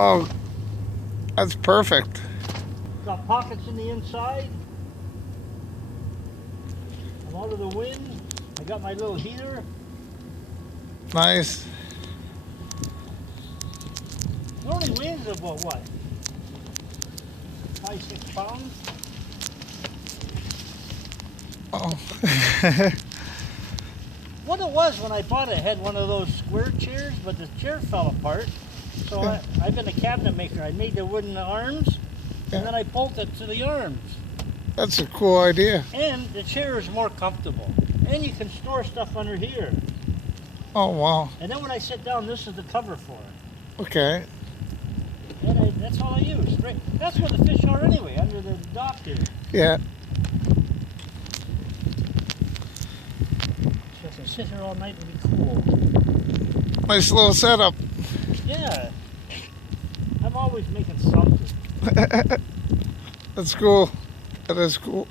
Oh, that's perfect. Got pockets in the inside. I'm out of the wind. I got my little heater. Nice. It only weighs about what? 5-6 pounds? Oh. What it was when I bought it, I had one of those square chairs, but the chair fell apart. So I've been a cabinet maker. I made the wooden arms, and then I bolted to the arms. That's a cool idea. And the chair is more comfortable. And you can store stuff under here. Oh, wow. And then when I sit down, this is the cover for it. Okay. And that's all I use. Right? That's where the fish are anyway, under the dock here. Yeah. So I can sit here all night and be cool. Nice little setup. Yeah. I'm always making something. That's cool. That is cool.